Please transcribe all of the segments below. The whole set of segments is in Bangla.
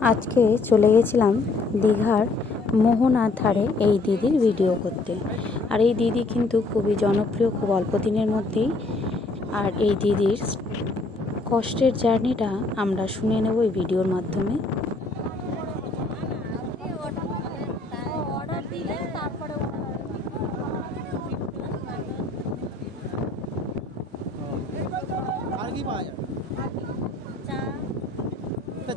আজকে চলে গেছিলাম দীঘার মোহনার ধারে এই দিদির ভিডিও করতে। আর এই দিদি কিন্তু খুবই জনপ্রিয়, খুব অল্প দিনের মধ্যেই। আর এই দিদির কষ্টের জার্নিটা আমরা শুনে নেব এই ভিডিওর মাধ্যমে অর্ডার দিলে তারপরে আর কি পাওয়া যায় চা তা চা দাও চা খাবে চা দাও আর এমনি কতদিন ধরে এই দোকানে? আমাদের চার বছর হয়ে গেল। তোমার নামটা একটু বলে দাও কাকলি সানাবাদ কাকলি চাই বললাম হ্যাঁ ওই দাদারা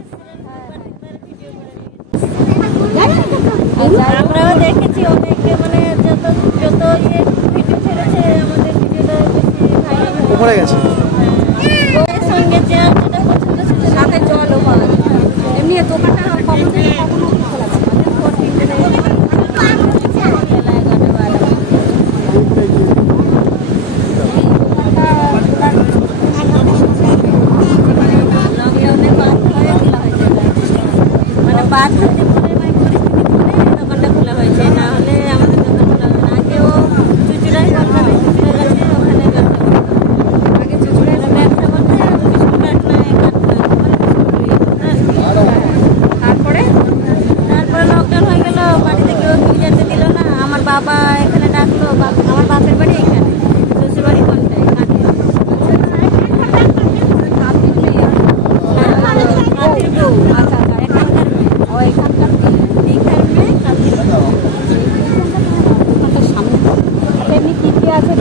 এসেছিলেন একবার ভিডিও করে নিয়ে গেছে। আমরাও দেখেছি অনেকে মানে যত যত ইয়ে ভিডিও ছেড়েছে আমাদের ভিডিওটা বেশি উপরে গেছে। এমনি দোকানটা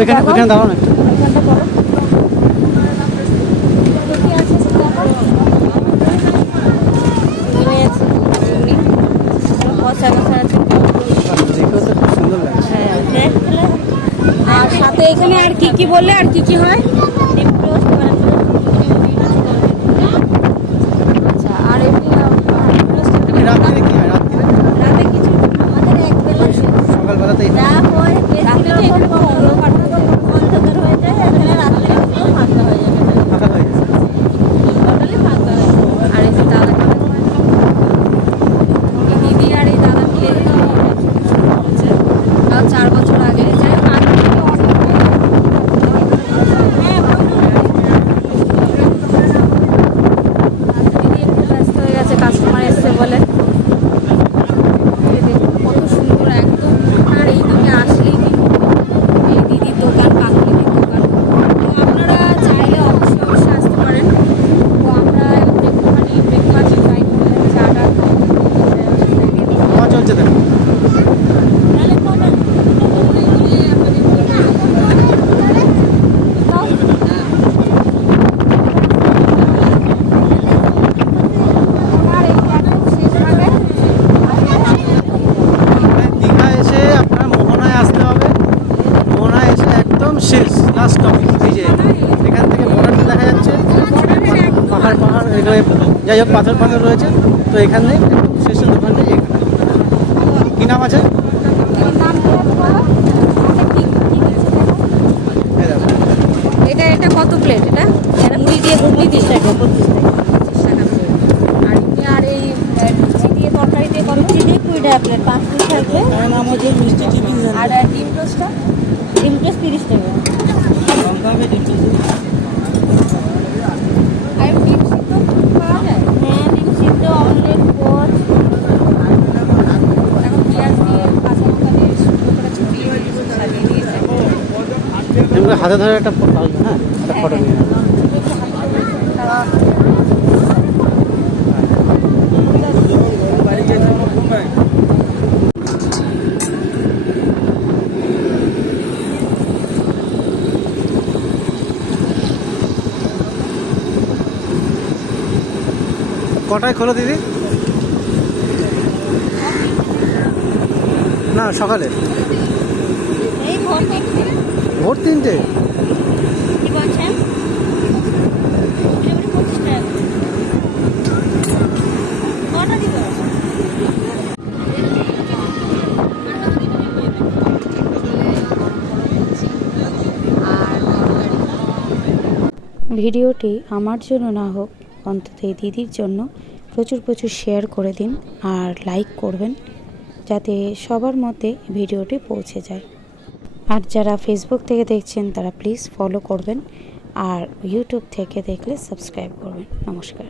ওইখানে ওইখানে দাঁড়াও না একটু। দেখেও তো খুব সুন্দর লাগছে আর সাথে এখানে আর কি কি বললে? আর কি কি হয় আচ্ছা আর এমনি এমনি রাত্রিরে কি হয় রাত্রিরে রাতে কিছু আমাদের এক বেলা সকালবেলাতেই যা হয় বেশি রকম অন্ধকার হয়ে যায় এখানে রাত্রে একটু ফাঁকা হয়ে যাবে ফাঁকা হয়ে গেছে টোটালি ফাঁকা হয়ে যাবে আর এই যে দাদা এই দিদি আর এই দাদা মিলে হচ্ছে তাও চার বছর আগে যাই হোক আগে থেকে অনেক হ্যাঁ দিদি একটু ব্যস্ত হয়ে গেছে কাস্টমার এসছে বলে এই দেখুন কত সুন্দর একদম আপনার এইদিকে আসলেই কিন্তু এই দিদির দোকান কাকুলিদির দোকান তো আপনারা চাইলে অবশ্যই অবশ্যই আসতে পারেন তো আমরা একটুখানি ব্রেকফাস্ট ট্রাই করে চাটা আমার চলছে দেখো তাহলে কটা আর এই একদম শেষ ভাগে মানে দীঘা এসে আপনার মোহনায় আসতে হবে মোহনায় এসে একদম শেষ লাস্ট টপিক এই যে এখান থেকে বর্ডারটা দেখা যাচ্ছে পাহাড় যাই হোক পাথর পাথর রয়েছে। তো এখানে শেষের দোকানটাই এখানে। কি নাম আছে? এই এটা এটা কত প্লেট এটা? মুড়ি দিয়ে ঘুগনি দিয়ে পঁচিশ আর এই লুচি দিয়ে তরকারি দিয়ে কত? লুচি দিয়ে কুড়ি টাকা প্লেট পাঁচ পিস থাকবে। নাম হচ্ছে মিষ্টি টিফিন আর ডিম টোস্টটা ডিম টোস্ট তিরিশ টাকা লঙ্কা হবে ডিম টিফিন আর ডিম সিদ্ধ পাওয়া যায় হ্যাঁ ডিম সিদ্ধ অমলেট পোচ এখন পেঁয়াজ দিয়ে কাঁচা লঙ্কা দিয়ে সুন্দর করে ছড়িয়ে সাজিয়ে দিয়েছে এমনি হাতে ধরে একটা ফটো হ্যাঁ একটা ফটো নিয়ে। কটায় খোলো দিদি? না, সকালে। এই ভোর তিনটে। ভিডিওটি আমার জন্য না হোক অন্তত এই দিদির জন্য প্রচুর প্রচুর শেয়ার করে দিন আর লাইক করবেন যাতে সবার মধ্যে ভিডিওটি পৌঁছে যায়। আর যারা ফেসবুক থেকে দেখছেন, তারা প্লিজ ফলো করবেন। আর ইউটিউব থেকে দেখলে সাবস্ক্রাইব করবেন। নমস্কার।